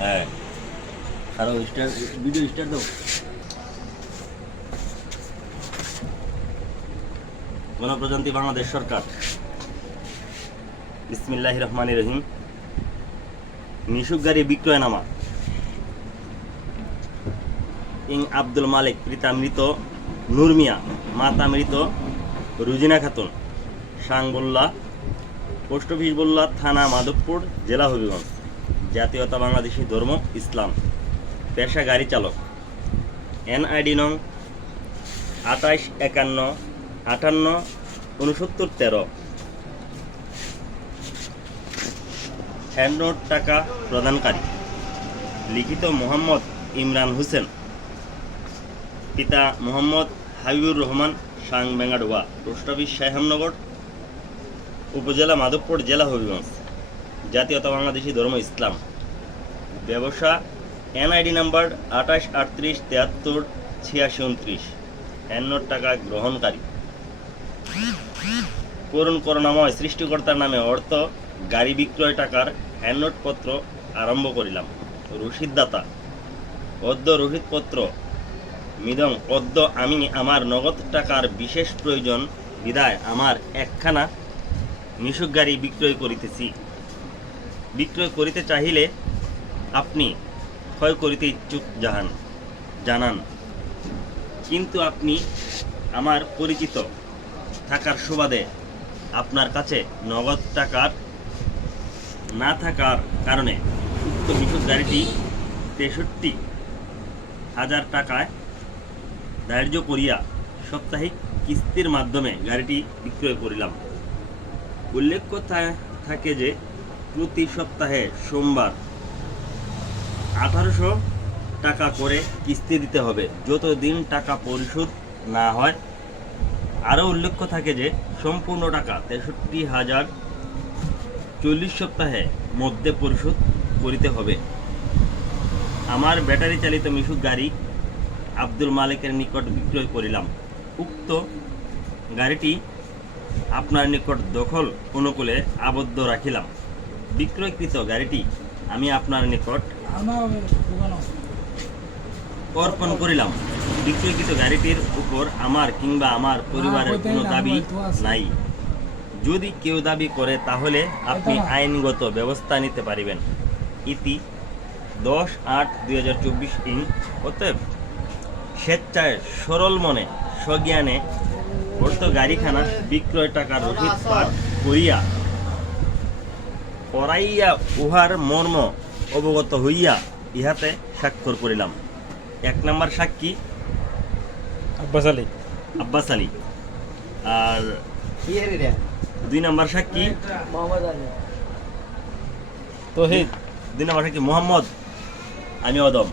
হ্যাঁ, আরো video start দাও। গণপ্রজাতন্ত্রী বাংলাদেশ সরকার। বিসমিল্লাহির রহমানির রহিম। মিশুক গাড়ি বিক্রয়নামা। ইং আব্দুল মালিক, পিতা মৃত নূর মিয়া, মাতা মৃত রুজিনা খাতুন, সাং বল্লা, পোস্ট অফিস বল্লা, থানা মাধবপুর, জেলা হবিগঞ্জ। জাতীয়তা বাংলাদেশী, ধর্ম ইসলাম। পেশা গাড়ি চালক। NID নং 2851586913। হ্যান্ডনোট টাকা প্রদানকারী। লিখিত মোহাম্মদ ইমরান হোসেন, পিতা মোহাম্মদ হাবিবুর রহমান, সাং বেঙ্গাডোয়া, পোস্ট অফিস সাহেবনগর, উপজেলা মাধবপুর, জেলা হবিগঞ্জ। জাতীয়তা বাংলাদেশী, ধর্ম ইসলাম। ব্যবসা NID নাম্বার 2838738629। হ্যান্ডনোট টাকা গ্রহণকারী। করুণ করুণাময় সৃষ্টিকর্তার নামে অর্থ গাড়ি বিক্রয় টাকার হ্যান্ডনোট পত্র আরম্ভ করিলাম। রসিদদাতা অদ্য রোহিত পত্র মিদং অদ্য আমি আমার নগদ টাকার বিশেষ প্রয়োজন বিধায় আমার একখানা মিশুক গাড়ি বিক্রয় করিতেছি। বিক্রয় করিতে চাহিলে আপনি ক্ষয় করিতে ইচ্ছুক জানান, কিন্তু আপনি আমার পরিচিত থাকার সুবাদে আপনার কাছে নগদ টাকার না থাকার কারণে উক্ত মিশুক গাড়িটি 63,000 টাকায় ধার্য করিয়া সাপ্তাহিক কিস্তির মাধ্যমে গাড়িটি বিক্রয় করিলাম। উল্লেখ্য থাকে যে প্রতি সপ্তাহে সোমবার 1800 টাকা করে কিস্তি দিতে হবে, যতদিন টাকা পরিশোধ না হয়। আরও উল্লেখ্য থাকে যে সম্পূর্ণ টাকা 63,000 40 সপ্তাহের মধ্যে পরিশোধ করিতে হবে। আমার ব্যাটারি চালিত মিশুক গাড়ি আব্দুল মালিকের নিকট বিক্রয় করিলাম। উক্ত গাড়িটি আপনার নিকট দখল অনুকূলে আবদ্ধ রাখিলাম। বিক্রয়কৃত গাড়িটি আমি আপনার নিকট অর্পণ করিলাম। বিক্রয়কৃত গাড়িটির উপর আমার কিংবা আমার পরিবারের কোনো দাবি নাই। যদি কেউ দাবি করে তাহলে আপনি আইনগত ব্যবস্থা নিতে পারিবেন। ইতি 10/8/2024 ইং। অতএব স্বেচ্ছায় সরল মনে স্বজ্ঞানে অর্থ গাড়িখানা বিক্রয় টাকার রসিদ পাঠ করিয়া পড়াইয়া উহার মর্ম অবগত হইয়া ইহাতে স্বাক্ষর করিলাম। 1 নম্বর সাক্ষী আব্বাস আলী, আর 2 নম্বর সাক্ষী তৌহিদ, 2 নম্বর সাক্ষী মোহাম্মদ আমি অদম।